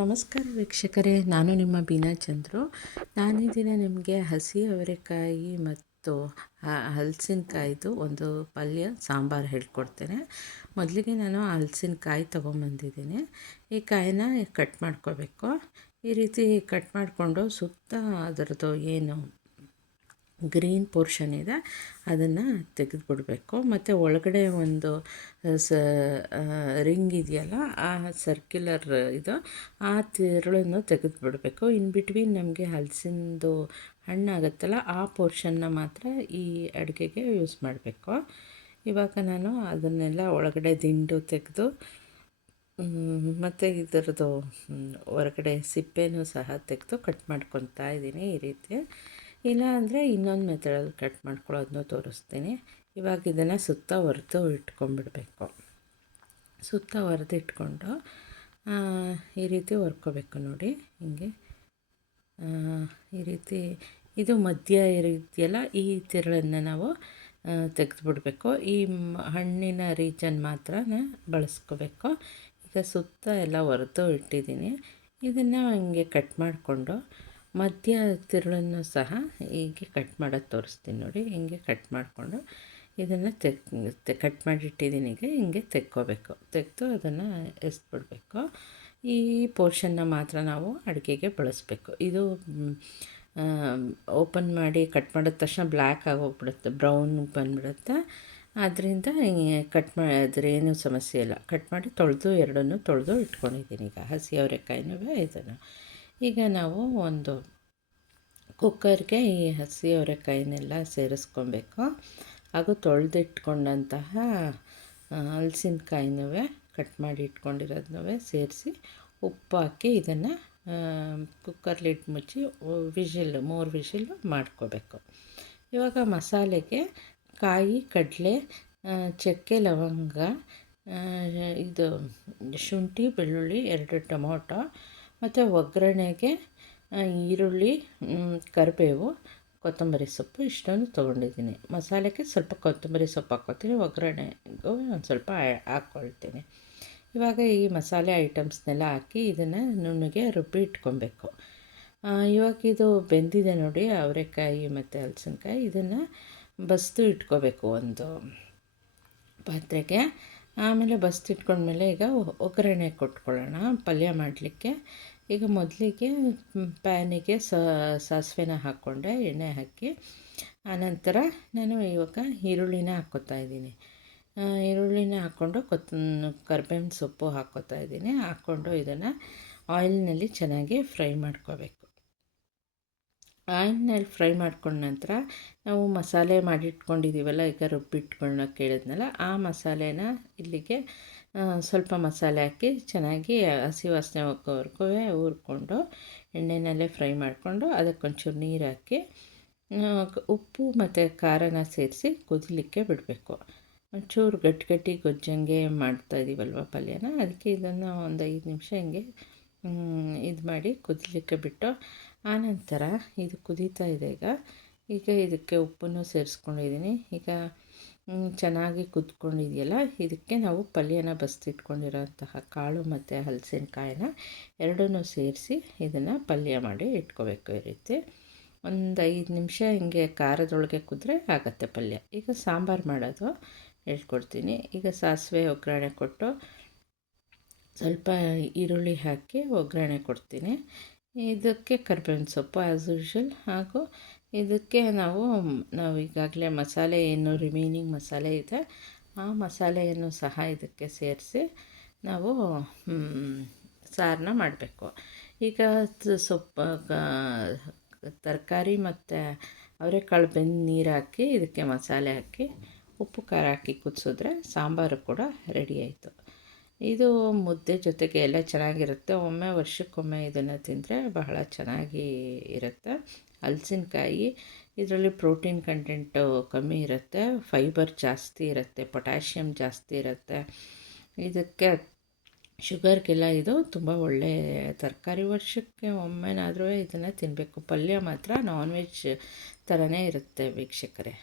ನಮಸ್ಕಾರ ವೀಕ್ಷಕರೇ, ನಾನು ನಿಮ್ಮ ಬೀನಾ ಚಂದ್ರು. ನಾನೀ ದಿನ ನಿಮಗೆ ಹಸಿ ಅವರೆಕಾಯಿ ಮತ್ತು ಹಲಸಿನಕಾಯಿದು ಒಂದು ಪಲ್ಯ ಸಾಂಬಾರು ಹೇಳ್ಕೊಡ್ತೇನೆ. ಮೊದಲಿಗೆ ನಾನು ಹಲಸಿನಕಾಯಿ ತೊಗೊಂಬಂದಿದ್ದೀನಿ. ಈ ಕಾಯಿನ ಕಟ್ ಮಾಡ್ಕೋಬೇಕು. ಈ ರೀತಿ ಕಟ್ ಮಾಡಿಕೊಂಡು ಸುತ್ತ ಅದರದ್ದು ಏನು ಗ್ರೀನ್ ಪೋರ್ಷನ್ ಇದೆ ಅದನ್ನು ತೆಗೆದುಬಿಡಬೇಕು. ಮತ್ತು ಒಳಗಡೆ ಒಂದು ರಿಂಗ್ ಇದೆಯಲ್ಲ, ಆ ಸರ್ಕ್ಯುಲರ್ ಇದು ಆ ತಿರುಳನ್ನು ತೆಗೆದುಬಿಡಬೇಕು. ಇನ್ ಬಿಟ್ವೀನ್ ನಮಗೆ ಹಲಸಿಂದು ಹಣ್ಣಾಗುತ್ತಲ್ಲ, ಆ ಪೋರ್ಷನ್ನ ಮಾತ್ರ ಈ ಅಡುಗೆಗೆ ಯೂಸ್ ಮಾಡಬೇಕು. ಇವಾಗ ನಾನು ಅದನ್ನೆಲ್ಲ ಒಳಗಡೆ ದಿಂಡು ತೆಗೆದು ಮತ್ತು ಇದರದ್ದು ಹೊರಗಡೆ ಸಿಪ್ಪೆನೂ ಸಹ ತೆಗೆದು ಕಟ್ ಮಾಡ್ಕೊತಾ ಇದ್ದೀನಿ ಈ ರೀತಿ. ಇಲ್ಲ ಅಂದರೆ ಇನ್ನೊಂದು ಮೆಥಡಲ್ಲಿ ಕಟ್ ಮಾಡ್ಕೊಳ್ಳೋದನ್ನು ತೋರಿಸ್ತೀನಿ. ಇವಾಗ ಇದನ್ನು ಸುತ್ತ ಹೊರೆದು ಇಟ್ಕೊಂಡ್ಬಿಡಬೇಕು. ಸುತ್ತ ಹೊರೆದಿಟ್ಕೊಂಡು ಈ ರೀತಿ ಹೊರ್ಕೋಬೇಕು ನೋಡಿ. ಹೀಗೆ ಈ ರೀತಿ ಇದು ಮಧ್ಯ ಇದೆಯಲ್ಲ, ಈ ತಿರುಳನ್ನು ನಾವು ತೆಗೆದುಬಿಡಬೇಕು. ಈ ಹಣ್ಣಿನ ರೀಜನ್ ಮಾತ್ರ ಬಳಸ್ಕೋಬೇಕು. ಈಗ ಸುತ್ತ ಎಲ್ಲ ಹೊರೆದು ಇಟ್ಟಿದ್ದೀನಿ. ಇದನ್ನು ಹಿಂಗೆ ಕಟ್ ಮಾಡಿಕೊಂಡು ಮಧ್ಯ ತಿರುಳನ್ನು ಸಹ ಹೀಗೆ ಕಟ್ ಮಾಡೋದು ತೋರಿಸ್ತೀನಿ ನೋಡಿ. ಹಿಂಗೆ ಕಟ್ ಮಾಡಿಕೊಂಡು ಇದನ್ನು ಕಟ್ ಮಾಡಿಟ್ಟಿದ್ದೀನಿ. ಈಗ ಹಿಂಗೆ ತೆಕ್ಕೋಬೇಕು. ತೆಗೆದು ಅದನ್ನು ಎಸ್ಬಿಡಬೇಕು. ಈ ಪೋರ್ಷನ್ನ ಮಾತ್ರ ನಾವು ಅಡುಗೆಗೆ ಬಳಸಬೇಕು. ಇದು ಓಪನ್ ಮಾಡಿ ಕಟ್ ಮಾಡಿದ ತಕ್ಷಣ ಬ್ಲ್ಯಾಕ್ ಆಗೋಗ್ಬಿಡುತ್ತೆ, ಬ್ರೌನ್ ಬಂದುಬಿಡುತ್ತೆ. ಆದ್ದರಿಂದ ಕಟ್ ಮಾಡಿದ್ರೆ ಏನೂ ಸಮಸ್ಯೆ ಇಲ್ಲ. ಕಟ್ ಮಾಡಿ ಎರಡನ್ನೂ ತೊಳೆದು ಇಟ್ಕೊಂಡಿದ್ದೀನಿ. ಈಗ ಹಸಿ ಅವರೆಕಾಯಿನೂ ಇದನ್ನು ಈಗ ನಾವು ಒಂದು ಕುಕ್ಕರ್ಗೆ ಈ ಹಸಿ ಅವರೆಕಾಯಿನೆಲ್ಲ ಸೇರಿಸ್ಕೊಬೇಕು. ಹಾಗೂ ತೊಳೆದಿಟ್ಕೊಂಡಂತಹ ಹಲಸಿನಕಾಯಿನೂ ಕಟ್ ಮಾಡಿ ಇಟ್ಕೊಂಡಿರೋದನ್ನೂ ಸೇರಿಸಿ ಉಪ್ಪು ಹಾಕಿ ಇದನ್ನು ಕುಕ್ಕರ್ ಲಿಡ್ ಮುಚ್ಚಿ 3 ವಿಷಿಲ್ಲು ಮಾಡ್ಕೋಬೇಕು. ಇವಾಗ ಮಸಾಲೆಗೆ ಕಾಯಿ, ಕಡಲೆ, ಚಕ್ಕೆ, ಲವಂಗ, ಇದು ಶುಂಠಿ, ಬೆಳ್ಳುಳ್ಳಿ, 2 ಟೊಮೊಟೊ ಮತ್ತು ಒಗ್ಗರಣೆಗೆ ಈರುಳ್ಳಿ, ಕರಿಬೇವು, ಕೊತ್ತಂಬರಿ ಸೊಪ್ಪು ಇಷ್ಟೊಂದು ತೊಗೊಂಡಿದ್ದೀನಿ. ಮಸಾಲೆಗೆ ಸ್ವಲ್ಪ ಕೊತ್ತಂಬರಿ ಸೊಪ್ಪು ಹಾಕ್ಕೊತೀನಿ, ಒಗ್ಗರಣೆಗೂ ಒಂದು ಸ್ವಲ್ಪ ಹಾಕ್ಕೊಳ್ತೀನಿ. ಇವಾಗ ಈ ಮಸಾಲೆ ಐಟಮ್ಸ್ನೆಲ್ಲ ಹಾಕಿ ಇದನ್ನು ನುಣ್ಣಗೆ ರುಬ್ಬಿ ಇಟ್ಕೊಬೇಕು. ಇವಾಗ ಇದು ಬೆಂದಿದೆ ನೋಡಿ, ಅವರೆಕಾಯಿ ಮತ್ತು ಹಲಸಿನಕಾಯಿ. ಇದನ್ನು ಬಸಿದು ಇಟ್ಕೋಬೇಕು ಒಂದು ಪಾತ್ರೆಗೆ. ಆಮೇಲೆ ಬಸಿದಿಟ್ಕೊಂಡ್ಮೇಲೆ ಈಗ ಒಗ್ಗರಣೆ ಕೊಟ್ಕೊಳ್ಳೋಣ ಪಲ್ಯ ಮಾಡಲಿಕ್ಕೆ. ಈಗ ಮೊದಲಿಗೆ ಪ್ಯಾನಿಗೆ ಸಾಸಿವೆನ ಹಾಕ್ಕೊಂಡೆ, ಎಣ್ಣೆ ಹಾಕಿ. ಆನಂತರ ನಾನು ಇವಾಗ ಈರುಳ್ಳಿನ ಹಾಕ್ಕೋತಾ ಇದ್ದೀನಿ. ಈರುಳ್ಳಿನ ಹಾಕ್ಕೊಂಡು ಕರಿಬೇವಿನ ಸೊಪ್ಪು ಹಾಕ್ಕೋತಾ ಇದ್ದೀನಿ. ಹಾಕ್ಕೊಂಡು ಇದನ್ನು ಆಯಿಲ್ನಲ್ಲಿ ಚೆನ್ನಾಗಿ ಫ್ರೈ ಮಾಡ್ಕೋಬೇಕು. ಆಯಿಲ್ನಲ್ಲಿ ಫ್ರೈ ಮಾಡ್ಕೊಂಡ ನಂತರ ನಾವು ಮಸಾಲೆ ಮಾಡಿಟ್ಕೊಂಡಿದ್ದೀವಲ್ಲ, ಈಗ ರುಬ್ಬಿಟ್ಕೊಳ್ಳೋಕೆ ಹೇಳಿದ್ನಲ್ಲ, ಆ ಮಸಾಲೆನ ಇಲ್ಲಿಗೆ ಸ್ವಲ್ಪ ಮಸಾಲೆ ಹಾಕಿ ಚೆನ್ನಾಗಿ ಹಸಿ ವಾಸನೆ ಹೋಗೋವರೆಗೂ ಹುರ್ಕೊಂಡು ಎಣ್ಣೆನಲ್ಲೇ ಫ್ರೈ ಮಾಡಿಕೊಂಡು ಅದಕ್ಕೊಂಚೂರು ನೀರು ಹಾಕಿ ಉಪ್ಪು ಮತ್ತು ಖಾರನ ಸೇರಿಸಿ ಕುದಿಲಿಕ್ಕೆ ಬಿಡಬೇಕು. ಒಂಚೂರು ಗಟ್ಟಿ ಗೊಜ್ಜಂಗೆ ಮಾಡ್ತಾಯಿದ್ದೀವಲ್ವ ಪಲ್ಯನ, ಅದಕ್ಕೆ ಇದನ್ನು ಒಂದು 5 ನಿಮಿಷ ಹಿಂಗೆ ಇದು ಮಾಡಿ ಕುದಿಲಿಕ್ಕೆ ಬಿಟ್ಟು, ಆನಂತರ ಇದು ಕುದೀತಾ ಇದೆ. ಈಗ ಇದಕ್ಕೆ ಉಪ್ಪನ್ನು ಸೇರಿಸ್ಕೊಂಡಿದ್ದೀನಿ. ಈಗ ಚೆನ್ನಾಗಿ ಕುದ್ಕೊಂಡಿದೆಯಲ್ಲ, ಇದಕ್ಕೆ ನಾವು ಪಲ್ಯನ ಬಸಿದಿಟ್ಕೊಂಡಿರೋಂತಹ ಕಾಳು ಮತ್ತು ಹಲಸಿನಕಾಯಿನ ಎರಡನ್ನೂ ಸೇರಿಸಿ ಇದನ್ನು ಪಲ್ಯ ಮಾಡಿ ಇಟ್ಕೋಬೇಕು. ಈ ರೀತಿ ಒಂದು 5 ನಿಮಿಷ ಹಿಂಗೆ ಖಾರದೊಳಗೆ ಕುದ್ರೆ ಆಗುತ್ತೆ ಪಲ್ಯ. ಈಗ ಸಾಂಬಾರು ಮಾಡೋದು ಹೇಳ್ಕೊಡ್ತೀನಿ. ಈಗ ಸಾಸಿವೆ ಒಗ್ಗರಣೆ ಕೊಟ್ಟು ಸ್ವಲ್ಪ ಈರುಳ್ಳಿ ಹಾಕಿ ಒಗ್ಗರಣೆ ಕೊಡ್ತೀನಿ. ಇದಕ್ಕೆ ಕರಿಬೇವಿನ ಸೊಪ್ಪು ಆ್ಯಸ್ ಯೂಶ್ವಲ್, ಹಾಗೂ ಇದಕ್ಕೆ ನಾವು ಈಗಾಗಲೇ ಮಸಾಲೆ ಏನು ರಿಮೈನಿಂಗ್ ಮಸಾಲೆ ಇದೆ, ಆ ಮಸಾಲೆಯನ್ನು ಸಹ ಇದಕ್ಕೆ ಸೇರಿಸಿ ನಾವು ಸಾರನ್ನ ಮಾಡಬೇಕು. ಈಗ ಸೊಪ್ಪು, ತರಕಾರಿ ಮತ್ತು ಅವರೆಕಾಳು ಬೆಂದು ನೀರು ಹಾಕಿ ಇದಕ್ಕೆ ಮಸಾಲೆ ಹಾಕಿ ಉಪ್ಪು ಖಾರ ಹಾಕಿ ಕುದಿಸಿದ್ರೆ ಸಾಂಬಾರು ಕೂಡ ರೆಡಿ ಆಯಿತು. ಇದು ಮುದ್ದೆ ಜೊತೆಗೆ ಎಲ್ಲ ಚೆನ್ನಾಗಿರುತ್ತೆ. ವರ್ಷಕ್ಕೊಮ್ಮೆ ಇದನ್ನು ತಿಂದರೆ ಬಹಳ ಚೆನ್ನಾಗಿ ಇರುತ್ತೆ. ಹಲಸಿನಕಾಯಿ ಇದರಲ್ಲಿ ಪ್ರೋಟೀನ್ ಕಂಟೆಂಟು ಕಮ್ಮಿ ಇರುತ್ತೆ, ಫೈಬರ್ ಜಾಸ್ತಿ ಇರುತ್ತೆ, ಪೊಟ್ಯಾಷಿಯಮ್ ಜಾಸ್ತಿ ಇರುತ್ತೆ. ಇದಕ್ಕೆ ಶುಗರ್ಗೆಲ್ಲ ಇದು ತುಂಬ ಒಳ್ಳೆಯ ತರಕಾರಿ. ವರ್ಷಕ್ಕೆ ಒಮ್ಮೆನಾದರೂ ಇದನ್ನು ತಿನ್ನಬೇಕು. ಪಲ್ಯ ಮಾತ್ರ ನಾನ್ ವೆಜ್ ಥರನೇ ಇರುತ್ತೆ ವೀಕ್ಷಕರೇ.